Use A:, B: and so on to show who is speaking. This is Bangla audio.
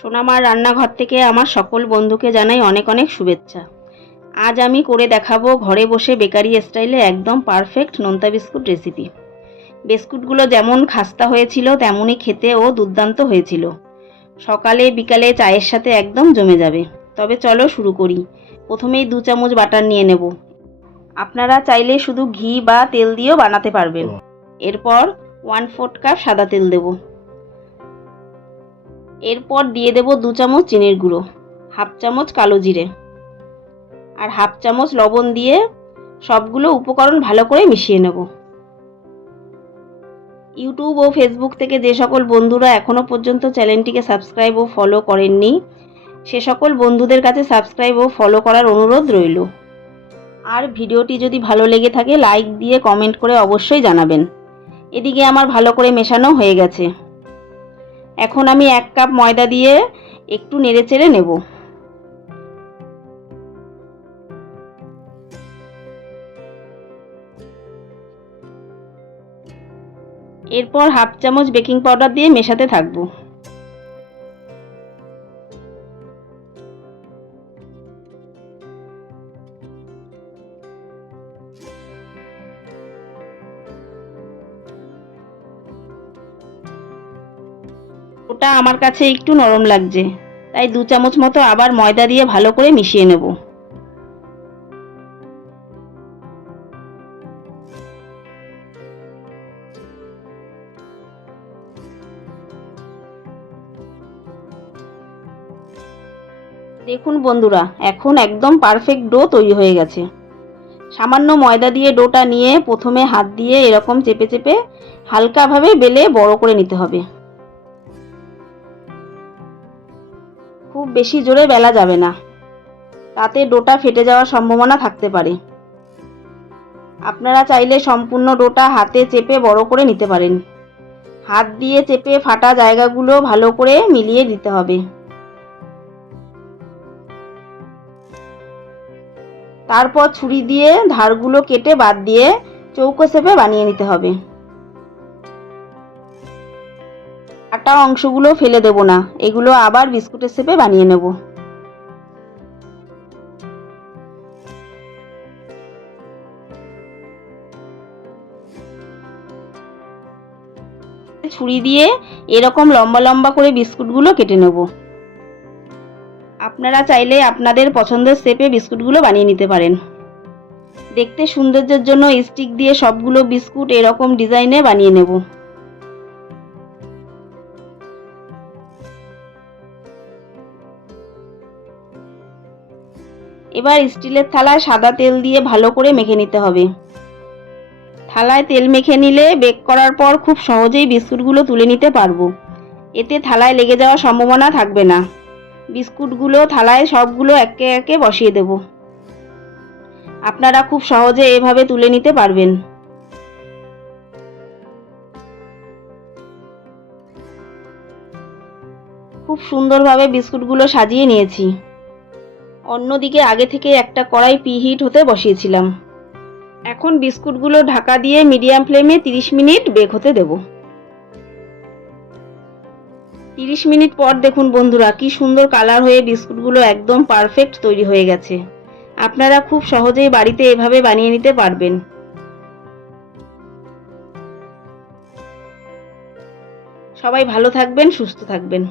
A: সোনামার রান্নাঘর থেকে আমার সকল বন্ধুকে জানাই অনেক অনেক শুভেচ্ছা। আজ আমি করে দেখাবো ঘরে বসে বেকারি স্টাইলে একদম পারফেক্ট নোনতা বিস্কুট রেসিপি। বিস্কুটগুলো যেমন খাস্তা হয়েছিল তেমনই খেতে ও দুর্দান্ত হয়েছিল। সকালে বিকালে চায়ের সাথে একদম জমে যাবে। তবে চলো শুরু করি। প্রথমেই দু চামচ বাটার নিয়ে নেব। আপনারা চাইলে শুধু ঘি বা তেল দিয়েও বানাতে পারবেন। এরপর ওয়ান ফোর্থ কাপ সাদা তেল দেব। এরপর দিয়ে দেব দু চামচ চিনির গুঁড়ো, হাফ চামচ কালো জিরে আর হাফ চামচ লবণ দিয়ে সবগুলো উপকরণ ভালো করে মিশিয়ে নেব। ইউটিউব ও ফেসবুক থেকে যে সকল বন্ধুরা এখনও পর্যন্ত চ্যানেলটিকে সাবস্ক্রাইব ও ফলো করেননি, সে সকল বন্ধুদের কাছে সাবস্ক্রাইব ও ফলো করার অনুরোধ রইল। আর ভিডিওটি যদি ভালো লেগে থাকে, লাইক দিয়ে কমেন্ট করে অবশ্যই জানাবেন। এদিকে আমার ভালো করে মেশানো হয়ে গেছে। এখন আমি এক কাপ ময়দা দিয়ে একটু নেড়ে চেড়ে নেব। এরপর হাফ চামচ বেকিং পাউডার দিয়ে মেশাতে থাকব। ওটা আমার কাছে একটু নরম লাগছে, তাই দু চামচ মতো আবার ময়দা দিয়ে ভালো করে মিশিয়ে নেব। দেখুন বন্ধুরা, এখন একদম পারফেক্ট ডো তৈরি হয়ে গেছে। সামান্য ময়দা দিয়ে ডোটা নিয়ে প্রথমে হাত দিয়ে এরকম চেপে চেপে হালকাভাবে বেলে বড় করে নিতে হবে। খুব বেশি জোরে বেলা যাবে না। তাতে ডোটা ফেটে যাওয়ার সম্ভাবনা থাকতে পারে। আপনারা চাইলে সম্পূর্ণ ডোটা হাতে চেপে বড় করে নিতে পারেন। হাত দিয়ে চেপে ফাটা জায়গাগুলো ভালো করে মিলিয়ে দিতে হবে। তারপর ছুরি দিয়ে ধারগুলো কেটে বাদ দিয়ে চৌকো শেপে বানিয়ে নিতে হবে। কাটা অংশগুলো ফেলে দেব না। এগুলো আবার বিস্কুটের শেপে বানিয়ে নেব। ছুরি দিয়ে এরকম লম্বা লম্বা করে বিস্কুটগুলো কেটে নেব। আপনারা চাইলে আপনাদের পছন্দের শেপে বিস্কুটগুলো বানিয়ে নিতে পারেন। দেখতে সৌন্দর্যের জন্য স্টিক দিয়ে সবগুলো বিস্কুট এরকম ডিজাইনে বানিয়ে নেব। এবার স্টিলের থালায় সাদা তেল দিয়ে ভালো করে মেখে নিতে হবে। থালায় তেল মেখে নিলে বেক করার পর খুব সহজেই বিস্কুটগুলো তুলে নিতে পারব। এতে থালায় লেগে যাওয়ার সম্ভাবনা থাকবে না। বিস্কুটগুলো থালায় সবগুলো একে একে বসিয়ে দেব। আপনারা খুব সহজে এভাবে তুলে নিতে পারবেন। খুব সুন্দরভাবে বিস্কুটগুলো সাজিয়ে নিয়েছি। অন্যদিকে আগে থেকে একটা কড়াই প্রিহিট হতে বসিয়েছিলাম। এখন বিস্কুটগুলো ঢাকা দিয়ে মিডিয়াম ফ্লেমে 30 মিনিট বেক হতে দেব। 30 মিনিট পর দেখুন বন্ধুরা, কি সুন্দর কালার হয়ে বিস্কুটগুলো একদম পারফেক্ট তৈরি হয়ে গেছে। আপনারা খুব সহজেই বাড়িতে এভাবে বানিয়ে নিতে পারবেন। সবাই ভালো থাকবেন, সুস্থ থাকবেন।